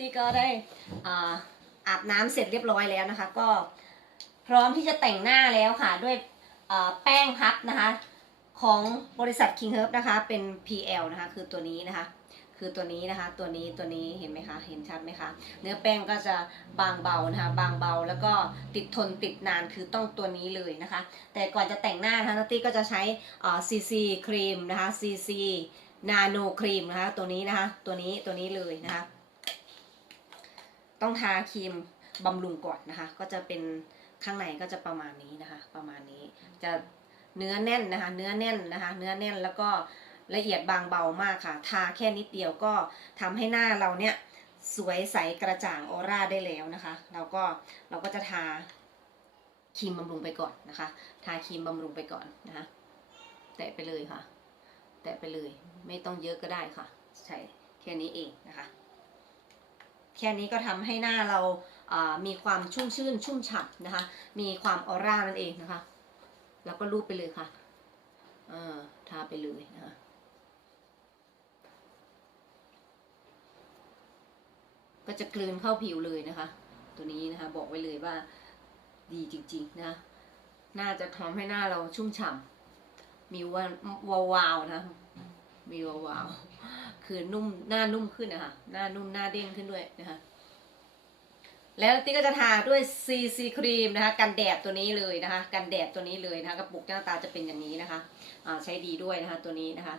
ตี้ก็ได้อาอาบน้ำเสร็จเรียบร้อยแล้วนะคะ ก็พร้อมที่จะแต่งหน้าแล้วค่ะด้วยแป้งพับนะคะของบริษัท King Herb นะคะ เป็น PL นะคะ คือตัวนี้นะคะ คือตัวนี้นะคะ ตัวนี้ ตัวนี้ เห็นไหมคะ เห็นชัดไหมคะ เนื้อแป้งก็จะบางเบานะคะ บางเบา แล้วก็ติดทนติดนาน คือต้องตัวนี้เลยนะคะ แต่ก่อนจะแต่งหน้านะคะนัตตี้ก็จะใช้ซีซีครีมนะคะซีซีนาโนครีมนะคะ ตัวนี้นะคะ ตัวนี้ ตัวนี้เลยนะคะ ต้องทาครีมบำรุงก่อนนะคะ ก็จะเป็นข้างในก็จะประมาณนี้นะคะ ประมาณนี้จะเนื้อแน่นนะคะ เนื้อแน่นนะคะ เนื้อแน่นแล้วก็ละเอียดบางเบามากค่ะ ทาแค่นิดเดียวก็ทำให้หน้าเราเนี่ยสวยใสกระจ่างออร่าได้แล้วนะคะ เราก็เราก็จะทาครีมบำรุงไปก่อนนะคะ ทาครีมบำรุงไปก่อนนะคะแตะไปเลยค่ะ แตะไปเลย ไม่ต้องเยอะก็ได้ค่ะ ใช่แค่นี้เองนะคะ แค่นี้ก็ทำให้หน้าเรามีความชุ่มชื่นชุ่มฉ่ำนะคะ มีความออร่านั่นเองนะคะ แล้วก็รูปไปเลยค่ะทาไปเลยนะคะก็จะกลืนเข้าผิวเลยนะคะ ตัวนี้นะคะบอกไว้เลยว่าดีจริงๆนะคะน่าจะทำให้หน้าเราชุ่มฉ่ำมีวันวาวๆนะ มีวาวๆ คือนุ่มหน้านุ่มขึ้นนะคะหน้านุ่มหน้าเด้งขึ้นด้วยนะคะแล้วติ๊กก็จะทาด้วย CC ครีมนะคะกันแดดตัวนี้เลยนะคะ กันแดดตัวนี้เลยนะคะกระปุกหน้าตาจะเป็นอย่างนี้นะคะใช้ดีด้วยนะคะตัวนี้นะคะ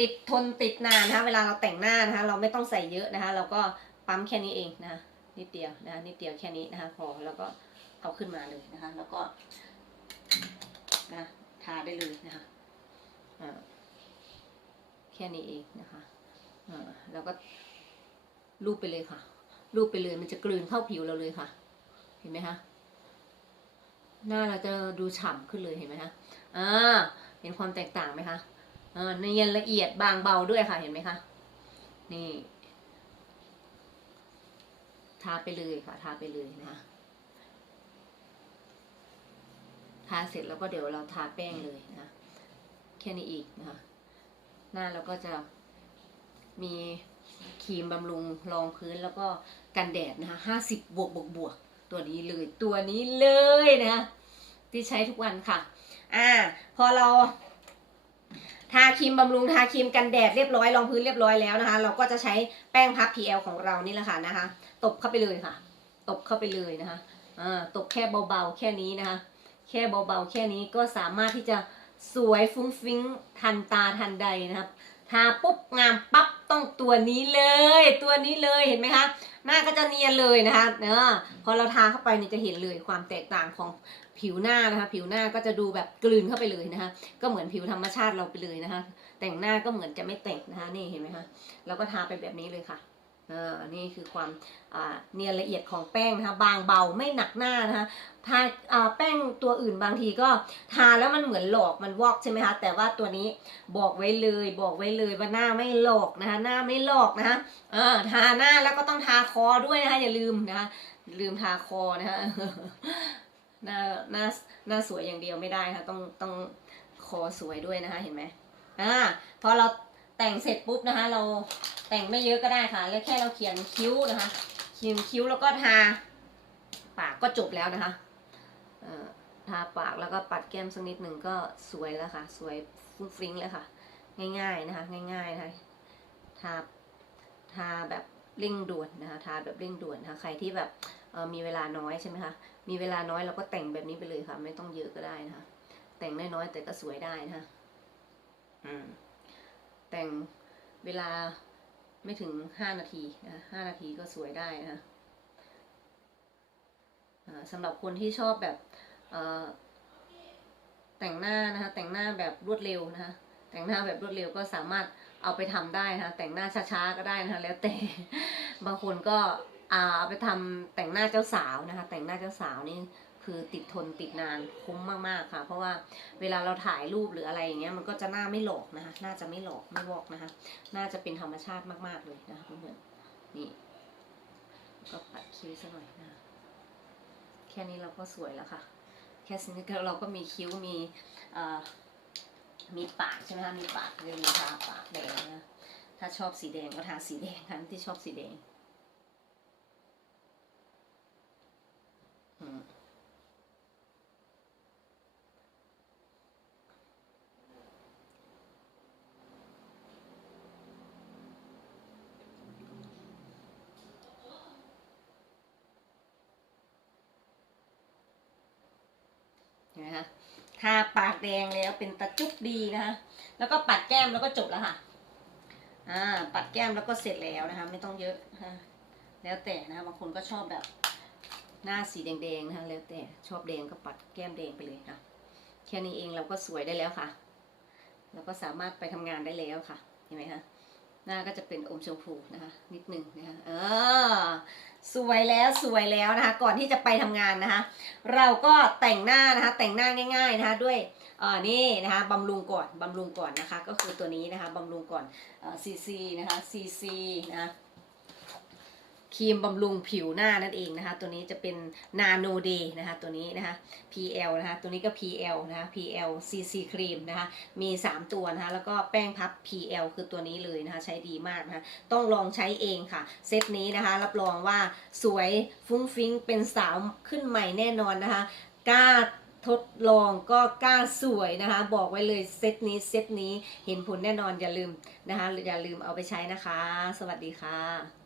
ติดทนติดนานนะคะ เวลาเราแต่งหน้านะคะ เราไม่ต้องใส่เยอะนะคะ เราก็ปั๊มแค่นี้เองนะคะนิดเดียวนะะนิดเดียวแค่นี้นะคะ พอแล้วก็เอาขึ้นมาเลยนะคะ แล้วก็นะทาได้เลยนะคะ ค่นี้เองนะคะอ่าแล้วก็ลูบไปเลยค่ะรูปไปเลยมันจะกลืนเข้าผิวเราเลยค่ะ เห็นไหมคะหน้าเราจะดูฉ่ำขึ้นเลยเห็นไหมคะอ่าเห็นความแตกต่างไหมคะอ่าเนียนละเอียดบางเบาด้วยค่ะ เห็นไหมคะนี่ทาไปเลยค่ะ ทาไปเลยนะคะทาเสร็จแล้วก็เดี๋ยวเราทาแป้งเลยนะคะแค่นี้อีกนะคะ หน้าเราก็จะมีครีมบำรุงรองพื้นแล้วก็กันแดดนะคะห้าสิบบวกบวกบวกตัวนี้เลยตัวนี้เลยนะคะที่ใช้ทุกวันค่ะ อ่า พอเรา ทาครีมบำรุงทาครีมกันแดดเรียบร้อยรองพื้นเรียบร้อยแล้วนะคะ เราก็จะใช้แป้งพับ PL ของเรานี่แหละค่ะนะคะ ตบเข้าไปเลยค่ะ ตบเข้าไปเลยนะคะอ่าตบแค่เบาๆแค่นี้นะคะ แค่เบาๆแค่นี้ก็สามารถที่จะ สวยฟุ้งฟิ้งทันตาทันใดนะครับทาปุ๊บงามปั๊บต้องตัวนี้เลย ตัวนี้เลยเห็นไหมคะหน้าก็จะเนียนเลยนะคะเนอะพอเราทาเข้าไปเนี่ยจะเห็นเลยความแตกต่างของผิวหน้านะคะ ผิวหน้าก็จะดูแบบกลืนเข้าไปเลยนะคะ ก็เหมือนผิวธรรมชาติเราไปเลยนะคะ แต่งหน้าก็เหมือนจะไม่แต่งนะคะนี่เห็นไหมคะเราก็ทาไปแบบนี้เลยค่ะ เออนี่คือความเนียนละเอียดของแป้งนะคะบางเบาไม่หนักหน้านะคะทาอ่าแป้งตัวอื่นบางทีก็ทาแล้วมันเหมือนหลอกมันวอกใช่ไหมคะแต่ว่าตัวนี้บอกไว้เลยบอกไว้เลยว่าหน้าไม่หลอกนะคะหน้าไม่หลอกนะคะเออทาหน้าแล้วก็ต้องทาคอด้วยนะคะอย่าลืมนะคะลืมทาคอนะคะหน้าหน้าหน้าสวยอย่างเดียวไม่ได้ค่ะต้องต้องคอสวยด้วยนะคะเห็นไหมอ่าพอเราแต่งเสร็จปุ๊บนะคะเรา แต่งไม่เยอะก็ได้ค่ะแล้วแค่เราเขียนคิ้วนะคะเขียนคิ้วแล้วก็ทาปากก็จบแล้วนะคะทาปากแล้วก็ปัดแก้มสักนิดหนึ่งก็สวยแล้วค่ะ สวยฟุ้งฟริ้งเลยค่ะ ง่ายๆนะคะ ง่ายๆนะคะทาทาแบบเร่งด่วนนะคะทาแบบเร่งด่วนนะคะใครที่แบบมีเวลาน้อยใช่ไหมคะมีเวลาน้อยเราก็แต่งแบบนี้ไปเลยค่ะ ไม่ต้องเยอะก็ได้นะคะ แต่งน้อยๆแต่ก็สวยได้นะคะแต่งเวลา ไม่ถึงห้านาทีนะห้านาทีก็สวยได้นะสำหรับคนที่ชอบแบบเออแต่งหน้านะคะ แต่งหน้าแบบรวดเร็วนะคะ แต่งหน้าแบบรวดเร็วก็สามารถเอาไปทำได้นะคะแต่งหน้าช้าๆก็ได้นะคะแล้วแต่บางคนก็เอาไปทำแต่งหน้าเจ้าสาวนะคะ แต่งหน้าเจ้าสาวนี่ คือติดทนติดนานคุ้มมากๆค่ะ เพราะว่าเวลาเราถ่ายรูปหรืออะไรอย่างเงี้ยมันก็จะหน้าไม่หลอกนะคะหน้าจะไม่หลอกไม่วอกนะคะน่าจะเป็นธรรมชาติมากๆเลยนะคะเพื่อนๆนี่ ก็ปัดคิ้วซะหน่อยนะคะแค่นี้เราก็สวยแล้วค่ะ แค่นี้ก็เราก็มีคิ้วมีมีปากใช่ไหมคะมีปากเรียนทาปากแดงนะถ้าชอบสีแดงก็ทาสีแดงค่ะที่ชอบสีแดงอืมเห็นไหมคะ ทาปากแดงแล้วเป็นตะจุกดีนะคะแล้วก็ปัดแก้มแล้วก็จบแล้วค่ะ อ่า ปัดแก้มแล้วก็เสร็จแล้วนะคะ ไม่ต้องเยอะะคะแล้วแต่นะคะบางคนก็ชอบแบบ หน้าสีแดงๆนะคะแล้วแต่ชอบแดงก็ปัดแก้มแดงไปเลยค่ะแค่นี้เองเราก็สวยได้แล้วค่ะเราก็สามารถไปทำงานได้แล้วค่ะเห็นไหมคะ หน้าก็จะเป็นอมชมพูนะคะนิดนึงนะคะเออสวยแล้วสวยแล้วนะคะก่อนที่จะไปทำงานนะคะ เราก็แต่งหน้านะคะแต่งหน้าง่าย ๆนะคะด้วยเอ่อนี่นะคะบำรุงก่อนบำรุงก่อนนะคะ ก็คือตัวนี้นะคะบำรุงก่อนซีซีนะคะซีซีนะคะ ครีมบำรุงผิวหน้านั่นเองนะคะ ตัวนี้จะเป็นนาโนเดนะคะตัวนี้นะคะ PL นะคะตัวนี้ก็ PL นะคะ PL CC ครีมนะคะมี 3 ตัวนะคะแล้วก็แป้งพับ PL คือตัวนี้เลยนะคะใช้ดีมากนะคะต้องลองใช้เองค่ะ เซตนี้นะคะรับรองว่าสวยฟุ้งฟิ้งเป็นสาวขึ้นใหม่แน่นอนนะคะกล้าทดลองก็กล้าสวยนะคะ บอกไว้เลยเซตนี้เซตนี้เห็นผลแน่นอนอย่าลืมนะคะอย่าลืมเอาไปใช้นะคะ สวัสดีค่ะ